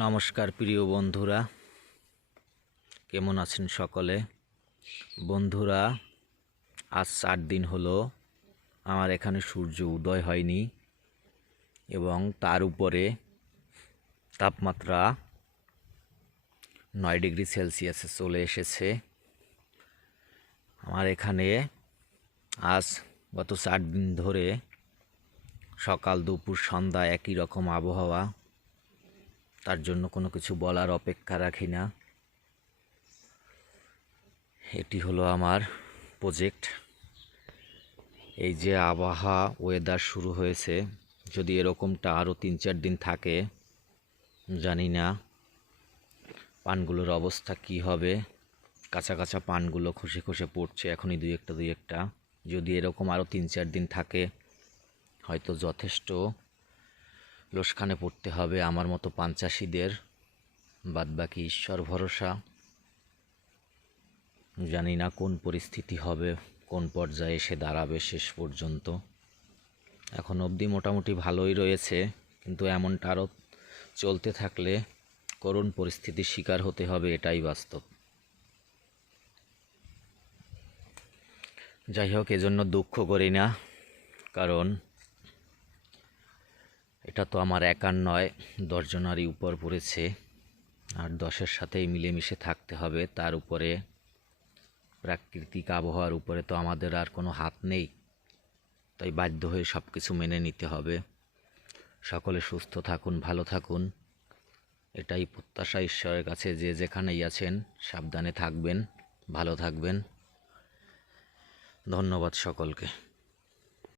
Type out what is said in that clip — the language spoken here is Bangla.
নমস্কার প্রিয় বন্ধুরা, কেমন আছেন সকলে? বন্ধুরা, আজ 4 দিন হলো আমার এখানে সূর্য উদয় হয়নি এবং তার উপরে তাপমাত্রা 9 ডিগ্রি সেলসিয়াসে চলে এসেছে। আমার এখানে আজ গত 4 দিন ধরে সকাল দুপুর সন্ধ্যা একই রকম আবহাওয়া। তার জন্য কোনো কিছু বলার অপেক্ষা রাখি না। এটি হলো আমার প্রজেক্ট। এই যে আবহাওয়া ওয়েদার শুরু হয়েছে, যদি এরকমটা আরও 3-4 দিন থাকে, জানি না পানগুলোর অবস্থা কি হবে। কাঁচা কাঁচা পানগুলো খসে খসে পড়ছে এখনই দুই একটা। যদি এরকম আরও 3-4 দিন থাকে, হয়তো যথেষ্ট লোসখানে পড়তে হবে আমার মতো পান চাষিদের। বাদবাকি ঈশ্বর ভরসা। জানি না কোন পরিস্থিতি হবে, কোন পর্যায়ে এসে দাঁড়াবে শেষ পর্যন্ত। এখন অবধি মোটামুটি ভালোই রয়েছে, কিন্তু এমনটা আরও চলতে থাকলে করুণ পরিস্থিতির শিকার হতে হবে, এটাই বাস্তব। যাই হোক, এজন্য দুঃখ করি না, কারণ এটা তো আমার একার নয়, 10 জনেরই উপর পড়েছে। আর 10-এর সাথেই মিলেমিশে থাকতে হবে। তার উপরে প্রাকৃতিক আবহাওয়ার উপরে তো আমাদের আর কোনো হাত নেই, তাই বাধ্য হয়ে সব কিছু মেনে নিতে হবে। সকলে সুস্থ থাকুন, ভালো থাকুন, এটাই প্রত্যাশা ঈশ্বরের কাছে। যে যেখানেই আছেন সাবধানে থাকবেন, ভালো থাকবেন। ধন্যবাদ সকলকে।